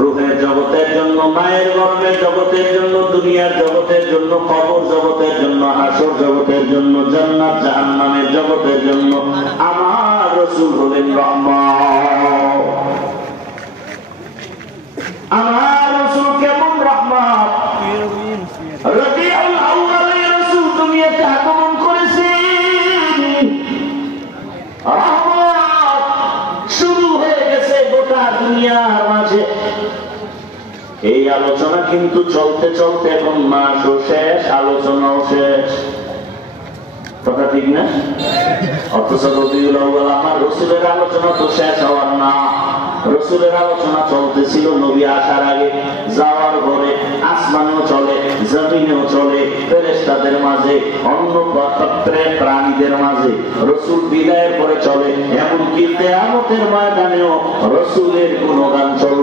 রূহের জগতের জন্য, মায়ের গর্ভের জগতের জন্য, দুনিয়ার জগতের জন্য, কবর জগতের জন্য, হাসর জগতের জন্য, জান্নাত জাহান্নামের জগতের জন্য আমার রাসূল হলেন রহমত। আমার রাসূল কেমন রহমত! রবিউল আউয়ালে রাসূল দুনিয়াতে আগমন করেছেন, রহমত শুরু হয়ে গেছে গোটা দুনিয়ার মাঝে। এই আলোচনা কিন্তু চলতে চলতে এখন মাসও শেষ, আলোচনাও শেষ, কথা ঠিক না? অথচ রবিউল আউয়াল আমার রাসূলের আলোচনা তো শেষ হওয়ার না। রাসূলের আলোচনা চলতেছিল নবী আসার আগে, যাওয়ার পরে, আসমানেও চলে, জমিনেও চলে, ফেরেশতাদের মাঝে, অন্য প্রাণীদের মাঝে। রাসূল বিদায়ের পরে চলে, এমনকি কিয়ামতের ময়দানেও রাসূলের গুণগান চলে।